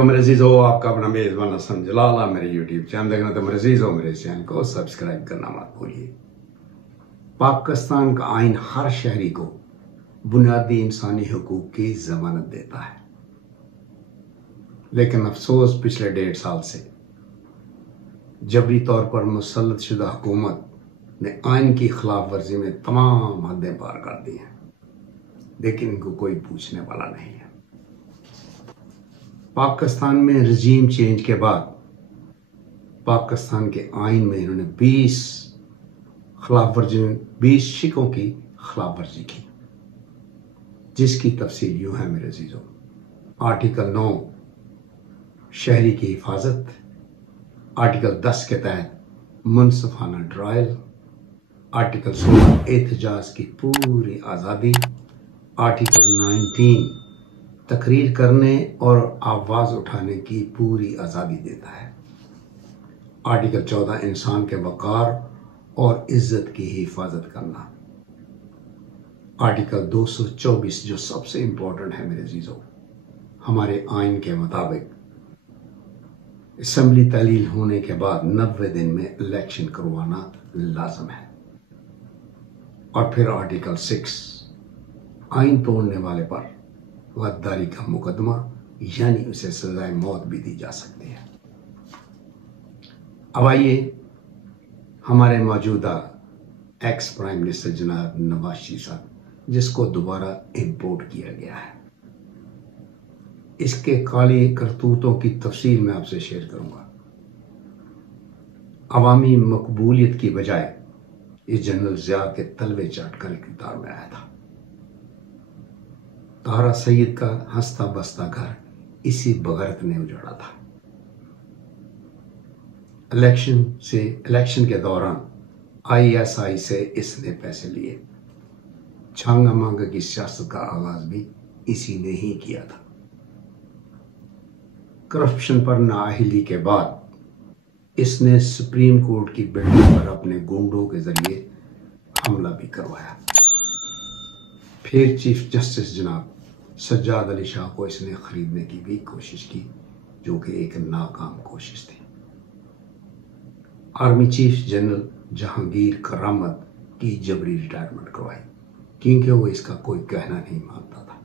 वालेकुम मेरे अजीज़ो, आपका अपना मेज़बान हसन जलाल। मेरे यूट्यूब चैनल देखना तो मेरे अजीज़ो मेरे चैनल को सब्सक्राइब करना मत भूलिए। पाकिस्तान का आइन हर शहरी को बुनियादी इंसानी हुकूक की जमानत देता है, लेकिन अफसोस पिछले 1.5 साल से जबरी तौर पर मुसल्लत शुदा हुकूमत ने आइन की खिलाफ वर्जी में तमाम हदें पार कर दी हैं, लेकिन इनको कोई पूछने वाला नहीं है। पाकिस्तान में रजीम चेंज के बाद पाकिस्तान के आइन में इन्होंने 20 शिकों की खिलाफ वर्जी की, जिसकी तफसील यूं है मेरे अजीजों। आर्टिकल 9 शहरी की हिफाजत, आर्टिकल 10 के तहत मुनसफाना ट्रायल, आर्टिकल 16 एहतजाज की पूरी आज़ादी, आर्टिकल 19 तकरीर करने और आवाज़ उठाने की पूरी आज़ादी देता है, आर्टिकल 14 इंसान के वक़ार और इज्जत की हिफाजत करना, आर्टिकल 224 जो सबसे इम्पोर्टेंट है मेरे अजीज़ों, हमारे आइन के मुताबिक असम्बली तहलील होने के बाद 90 दिन में इलेक्शन करवाना लाजम है। और फिर आर्टिकल 6 आइन तोड़ने वाले पर गद्दारी का मुकदमा यानी उसे सजाए मौत भी दी जा सकती है। अब आइए हमारे मौजूदा एक्स प्राइम मिनिस्टर जनाब नवाज शरीफ साहब, जिसको दोबारा इंपोर्ट किया गया है, इसके काली करतूतों की तफसील मैं आपसे शेयर करूंगा। अवामी मकबूलियत की बजाय इस जनरल ज़िया के तलवे चाट कर इक़्तिदार में आया था। तारा सैयद का हंसता बसता घर इसी बगैरत ने उजाड़ा था। इलेक्शन के दौरान ISI से इसने पैसे लिए। छांगा मांगा की सियासत का आगाज भी इसी ने ही किया था। करप्शन पर नाअहली के बाद इसने सुप्रीम कोर्ट की बिल्डिंग पर अपने गुंडों के जरिए हमला भी करवाया। फिर चीफ जस्टिस जनाब सज्जाद अली शाह को इसने खरीदने की भी कोशिश की, जो कि एक नाकाम कोशिश थी। आर्मी चीफ जनरल जहांगीर करामत की जबरी रिटायरमेंट करवाई, क्योंकि वो इसका कोई कहना नहीं मानता था।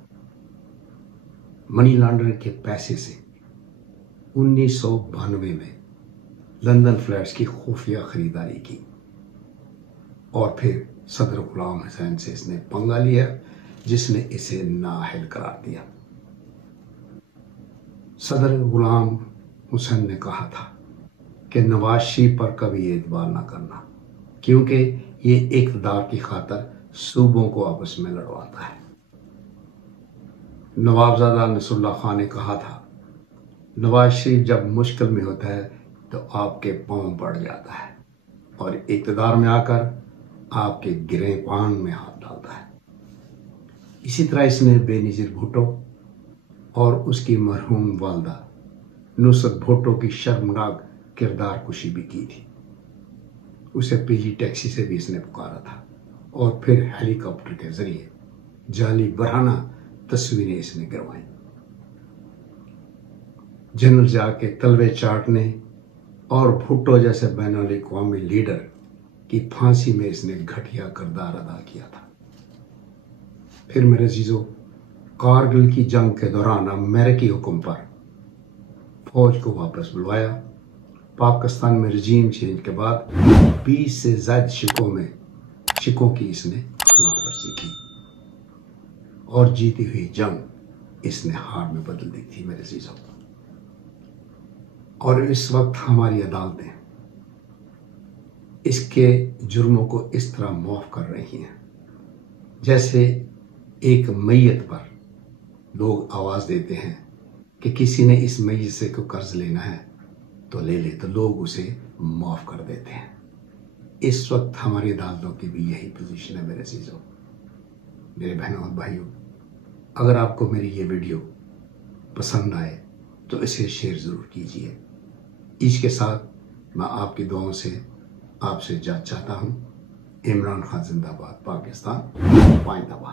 मनी लॉन्ड्रिंग के पैसे से 1992 में लंदन फ्लैट्स की खुफिया खरीदारी की और फिर सदर गुलाम हुसैन से इसने पंगा लिया, जिसने इसे नाअहल करार दिया। सदर गुलाम हुसैन ने कहा था कि नवाज शरीफ पर कभी एतबार ना करना, क्योंकि ये इक़्तिदार की खातर सूबों को आपस में लड़वाता है। नवाबजादा नसरुल्लाह खान ने कहा था, नवाज शरीफ जब मुश्किल में होता है तो आपके पांव पड़ जाता है और इक़्तिदार में आकर आपके गिरेबान में हाथ डालता है। इसी तरह इसने बेनज़ीर भुट्टो और उसकी मरहूम वालदा नुसरत भुट्टो की शर्मनाक किरदार कुशी भी की थी। उसे पीली टैक्सी से भी इसने पुकारा था और फिर हेलीकॉप्टर के जरिए जाली बरहाना तस्वीरें इसने करवाई। जनरल ज़िया के तलवे चाटने और भुट्टो जैसे बैनुल-अक़वामी लीडर की फांसी में इसने घटिया किरदार अदा किया था। फिर मेरे अजीजों, कारगिल की जंग के दौरान अमेरिकी हुक्म पर फौज को वापस बुलवाया। पाकिस्तान में रजीम चेंज के बाद 20 से ज़्यादा शिकों की इसने खिलाफवर्जी की और जीती हुई जंग इसने हार में बदल दी थी मेरे अजीजों। और इस वक्त हमारी अदालतें इसके जुर्मों को इस तरह माफ कर रही हैं, जैसे एक मैयत पर लोग आवाज़ देते हैं कि किसी ने इस मैयत से कोई कर्ज लेना है तो ले ले, तो लोग उसे माफ़ कर देते हैं। इस वक्त हमारी अदालतों की भी यही पोजीशन है मेरे अजीज़ों। मेरे बहनों और भाइयों, अगर आपको मेरी ये वीडियो पसंद आए तो इसे शेयर ज़रूर कीजिए। इसके साथ मैं आपकी दुआओं से आपसे चाहता हूँ, इमरान खान जिंदाबाद, पाकिस्तान पाइंदाबाद।